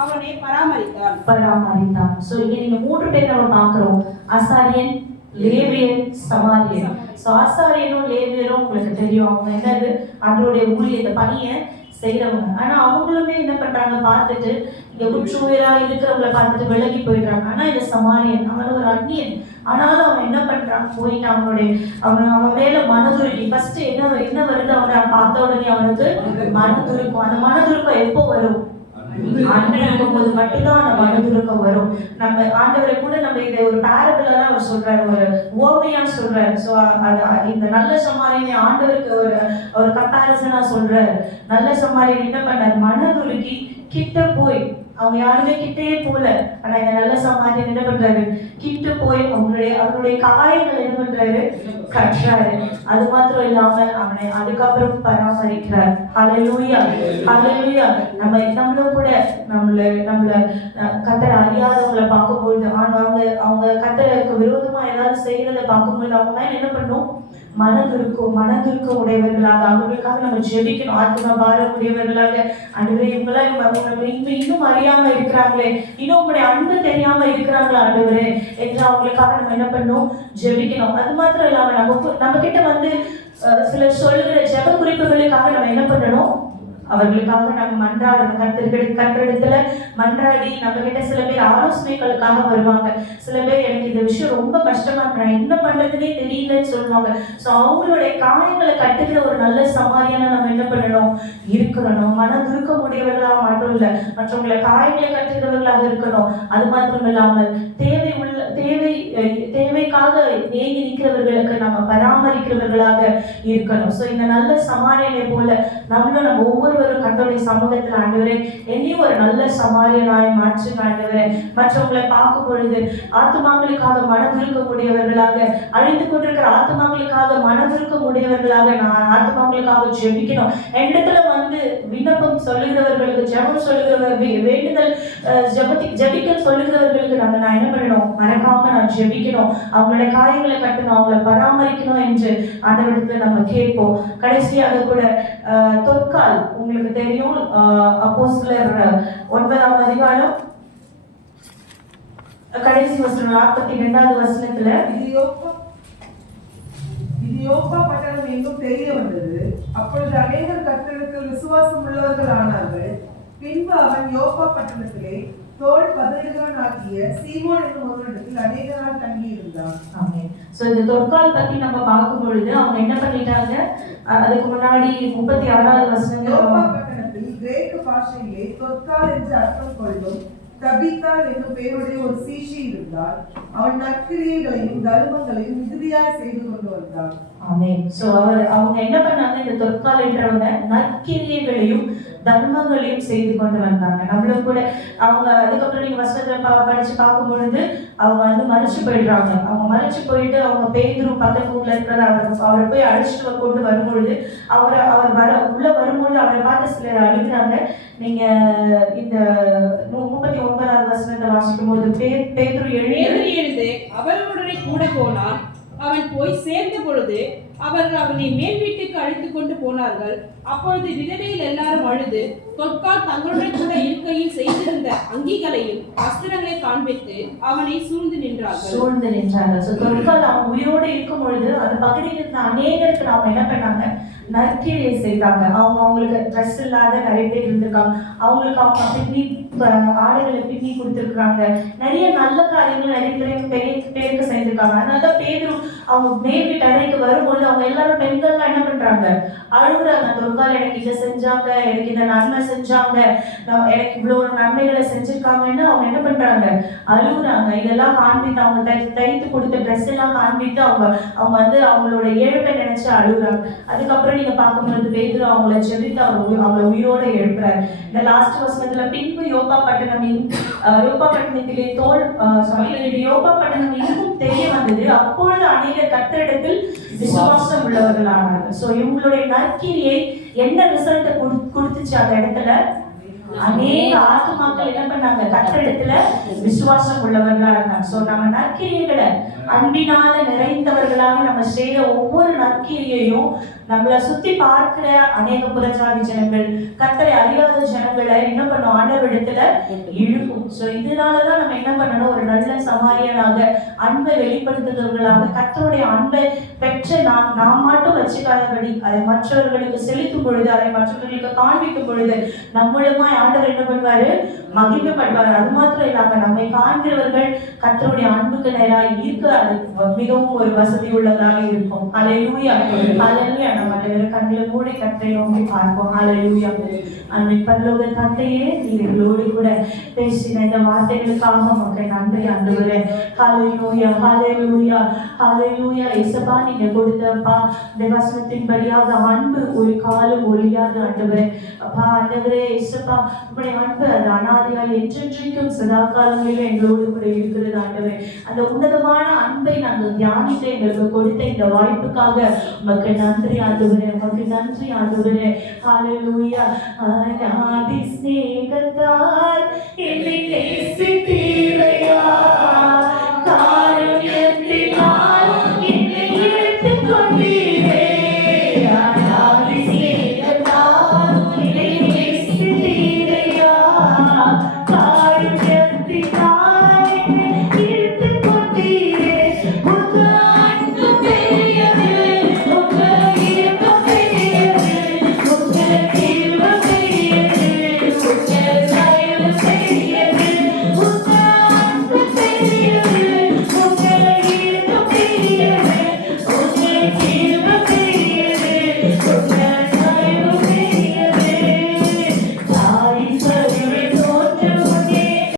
அவனை பராமரித்தான். சோ இங்க நீங்க 3 பேர் நம்ம பார்க்கிறோம். ஆசாரியன், லேவியன், சமாரியன். சோ ஆசாரியனும் லேவியரும் உங்களுக்கு தெரியும், அவங்க என்னது அவங்களுடைய ஊழியத்தை பணியை செய்யறவங்க. ஆனா அவங்களுமே என்ன பண்றாங்க, பார்த்துட்டு இங்க உச்சுயரா இருக்கிறவங்களை பார்த்துட்டு விலகி போயிடுறாங்க. ஆனா இந்த சமாரியன் அவன் ஒரு அந்நியன், ஆனாலும் அவன் என்ன பண்றான், போயிட்டு அவன் மேல மனதுருக்கி ஃபர்ஸ்ட் என்ன வருது, அவனை பார்த்த உடனே அவனுக்கு மனதுருக்கும். அந்த மனதுருக்கம் எப்போ வரும், ஆண்டவர் இருக்கும்போது மட்டும்தான் அந்த மனதுருக்கம் வரும். நம்ம ஆண்டவரை கூட நம்ம இதை ஒரு பேரபிளா தான் அவர் சொல்றாரு, ஒரு ஓமையா சொல்றாரு. ஸோ இந்த நல்ல சமாரியனை ஆண்டவருக்கு ஒரு கம்பேரிசனா சொல்றாரு. நல்ல சமாரியன் என்ன பண்ணாரு, மனதுருக்கி கிட்ட போய், அவங்க யாருமே கிட்டே போல, ஆனா இந்த நல்ல சமாரியன் என்ன பண்றாரு, கிட்ட போய் அவருடைய காயங்கள் என்ன பண்றாரு, கட்டுறாரு. அது மாத்திரம் இல்லாம அவனை அதுக்கப்புறம் பராமரிக்கிறார். ஹல்லேலூயா, ஹல்லேலூயா. நம்மளும் கூட நம்மள கர்த்தரை அறியாதவங்களை பார்க்கும்போது, அவங்க கர்த்தருக்கு விரோதமா ஏதாவது செய்யறதை பார்க்கும்போது அவங்க மேல என்ன பண்ணும், மனதுருக்கம் உடையவர்களாக அவர்களுக்காக நம்ம ஜெபிக்கணும். ஆத்மா பாரக்கூடியவர்களாக, ஆண்டவரே இவங்களாம் இன்னும் அறியாம இருக்கிறாங்களே, இன்னும் உங்களுடைய அன்பு தெரியாம இருக்கிறாங்களா ஆண்டவரே என்று அவங்களுக்காக நம்ம என்ன பண்ணணும், ஜெபிக்கணும். அது மாத்திரம் இல்லாம நம்ம கிட்ட வந்து சிலர் சொல்லுகிற ஜெப குறிப்புகளுக்காக நம்ம என்ன பண்ணணும், அவர்களுக்காக நம்ம மன்றாடணும். கர்த்தரிடத்துல மன்றாடி, நம்ம கிட்ட சில பேர் ஆலோசனைகளுக்காக வருவாங்க. சில பேர் எனக்கு இந்த விஷயம் ரொம்ப கஷ்டமா இருக்கு, நான் என்ன பண்றதுன்னே தெரியலன்னு சொல்லுவாங்க. ஸோ அவங்களுடைய காயங்களை கட்டுகிற ஒரு நல்ல சமாரியான நம்ம என்ன பண்ணணும், இருக்கணும். மனதுருக்க முடியவர்களாக மட்டும் இல்லை, மற்றவங்களை காயங்களை கட்டுகிறவர்களாக இருக்கணும். அது மாத்திரம் இல்லாமல் தேவைக்காக ஏங்கி நிற்கிறவர்களுக்கு நம்ம பராமரிக்கிறவர்களாக இருக்கணும். ஸோ இந்த நல்ல சமாரியனை போல நம்ம ஒவ்வொருவரும் கர்த்தருடைய சமூகத்தில், ஆண்டவரே என்னையும் ஒரு நல்ல சமாரியனாய் மாற்றுங்க ஆண்டவரே. மற்றவங்களை பார்க்கும் பொழுது ஆத்துமாக்களுக்காக மனதுருக்கக்கூடியவர்களாக, அழித்து கொண்டிருக்கிற ஆத்துமாக்களுக்காக மனதுருக்கக்கூடியவர்களாக, நான் ஆத்துமாக்களுக்காக ஜெபிக்கணும். என்னிடத்துல வந்து விண்ணப்பம் சொல்லுகிறவர்களுக்கு, ஜெபம் சொல்லுகிறவர்கள், வேண்டுதல் ஜெபிக்க சொல்லுகிறவர்களுக்கு நான் என்ன பண்ணணும், மறக்காம நான் ஜெபிக்கணும், அவங்களுடைய காயங்களை கட்டணும், அவங்களை பராமரிக்கணும் என்று ஆண்டவரிடத்துல நம்ம கேட்போம். கடைசியாக கூட தொற்கால், உங்களுக்கு தெரியும், அப்போஸ்தலர் 9ஆம் அதிகாரம் கடைசி வசனம் 42வது வசனத்துல, இது யோப்பா பட்டணம் எங்கும் தெரிய வந்தது. அப்பொழுது அநேகர் கர்த்தரிடத்தில் விசுவாசம் உள்ளவர்கள் ஆனார்கள். பின்பு அவன் யோப்பா பட்டணத்திலே தோல் பதறுகிறவனாகிய சீமோன் என்னும் ஒருவனிடத்தில் அநேக நாள் தங்கி இருந்தான். சோ இந்த தொற்கால் பத்தி நம்ம பார்க்கும் பொழுது அவங்க என்ன பண்ணிட்டாங்க, அதுக்கு முன்னாடி 36வது வசனத்துல, யோப்பா பட்டணத்தில் கிரேக்க பாஷையிலே தொற்கால் என்று அர்த்தம் கொள்ளும் தபித்தாள் என்னும் பெயருடைய ஒரு சீஷி இருந்தால், அவன் நற்கிரியைகளையும் தர்மங்களையும் மிகுதியாக செய்து கொண்டு வந்தான். ஆமென். சோ அவங்க என்ன பண்ணாங்க, இந்த தொற்கால் என்றவங்க நற்கிரியைகளையும் தர்மங்களையும் செய்து கொண்டு வந்தாங்க. நம்மளும் கூட அவங்க அதுக்கப்புறம் நீங்க வசனத்தை படிச்சு பார்க்கும் பொழுது அவங்க வந்து மறைச்சு போயிடுறாங்க. அவங்க மறைச்சு போயிட்டு அவங்க பேதுரு பக்கத்து ஊர்ல இருக்கிற அவரை போய் அழைச்சிட்டு கொண்டு வரும்பொழுது அவர் உள்ள வரும்பொழுது அவரை பார்த்து சிலர் அழுகிறாங்க. நீங்க இந்த 39வது வசனத்தை வாசிக்கும் போது, பேதுரு எழுந்து அவர்களுடனே கூட போனான். அவன் போய் சேர்ந்த பொழுது அவர்கள் அவனை மேல் வீட்டுக்கு அழைத்து கொண்டு போனார்கள். அப்பொழுது விதவையில் எல்லாரும் அழுது தொற்கால் தங்களுடன் கூட இருக்கையில் செய்திருந்த அங்கிகளையும் வஸ்திரங்களை காண்பித்து அவனை சூழ்ந்து நின்றார்கள். தொற்கால் அவன் உயிரோடு இருக்கும் பொழுது அந்த பகுதியில் இருந்த அநேகருக்கு அவங்க என்ன பண்ணாங்க, நற்கிரியை செய்தாங்க. அவங்களுக்கு ட்ரெஸ் இல்லாத நிறைய பேர் இருந்திருக்காங்க, அவங்களுக்கு அவங்க பின்னி ஆடைகளை பின்னி கொடுத்துருக்குறாங்க. நிறைய நல்ல காரியங்கள் நிறைய பேருக்கு செய்திருக்காங்க. அதனால பேதுரு அவங்க மேல் வீட்டு அறைக்கு வரும்பொழுது அவங்க எல்லாரும் பெண்கள்லாம் என்ன பண்றாங்க, அழுகுறாங்க. தொற்கால் எனக்கு இதை செஞ்சாங்க, எனக்கு இந்த நன்மை செஞ்சாங்க, எனக்கு இவ்வளவு நன்மைகளை செஞ்சிருக்காங்கன்னு அவங்க என்ன பண்றாங்க, அழுகுறாங்க. இதெல்லாம் காண்பித்து அவங்க தைத்து கொடுத்த ட்ரெஸ் எல்லாம் காண்பித்து அவங்க வந்து அவங்களோட ஏழ்மை நினைச்சு அழுகுறாங்க. அதுக்கப்புறம் நீங்க பார்க்கும்போது பேதுரு அவங்கள ஜெபித்து அவங்கள உயிரோட எழுப்புறாரு. இந்த லாஸ்ட் வசனத்துல, பின்பு யோப்பா பட்டணத்திலே யோப்பா பட்டணம் இன்னும் தெரிய வந்தது. அப்பொழுது அநேக கர்த்தரிடத்தில் விசுவாசம் உள்ளவர்களானார்கள். சோ இவங்களுடைய நற்கிரியை என்ன ரிசல்ட் கொடுத்துச்சு, அந்த இடத்துல அநேக ஆத்துமாக்கள் என்ன பண்ணாங்க, கர்த்தரிடத்துல விசுவாசம் உள்ளவர்களா இருந்தாங்க. சோ நம்ம நற்கிரியைகளை அன்பினால நிறைந்தவர்களாக நம்ம செய்யற ஒவ்வொரு நற்கிரியையும் நம்மளை சுத்தி பார்க்கிற அநேக புறஜாதி ஜனங்கள், கர்த்தரை அறியாத ஜனங்களை என்ன பண்ணும், ஆண்டவரிடத்துல இழுக்கும். சோ இதனாலதான் நம்ம என்ன பண்ணணும், ஒரு நல்ல சமாரியனாக அன்பை வெளிப்படுத்துகிறவர்களாக கர்த்தருடைய அன்பை பெற்று நாம் மட்டும் வச்சுக்காதபடி அதை மற்றவர்களுக்கு செலுத்தும் பொழுது, அதை மற்றவர்களுக்கு காண்பிக்கும் பொழுது நம்மளுமாய் ஆண்டவர் என்ன பண்ணுவாரு, மகிமைப்படுவார். அது மாத்திரம் இல்லாம நம்மை காண்கிறவர்கள் கர்த்தருடைய அன்புக்கு நேராக ஈர்க்க அது மிகவும் ஒரு வசதி உள்ளதாக இருக்கும். ஹல்லேலூயா, ஹல்லேலூயா. நம்ம அனைவரும் கண்களை மூடி கர்த்தரை நோக்கி பார்ப்போம். ஹல்லேலூயா. அன்பின் பரலோக தந்தையே, நீர் எங்களோடு கூட பேசின இந்த வார்த்தைகளுக்காக உமக்கு நன்றி ஆண்டவரே. ஹல்லேலூயா, ஹல்லேலூயா, ஹல்லேலூயா. இயேசுப்பா, நீங்க கொடுத்தப்பா இந்த வசனத்தின்படியாக அன்பு ஒரு காலம் ஒழியாது ஆண்டவரே. அப்பா ஆண்டவரே இயேசுப்பா, உங்களுடைய அன்பு அது அனாதையால் என்றென்றைக்கும் சதா காலங்களிலும் எங்களோடு கூட இருக்கிறது ஆண்டவரே. அந்த உன்னதமான அன்பை நாங்கள் தியானிக்க எங்களுக்கு கொடுத்த இந்த வாய்ப்புக்காக உமக்கு நன்றி ஆண்டவரே, உமக்கு நன்றி ஆண்டவரே. ஹல்லேலூயா. அநாதி ஸ்நேகத்தால்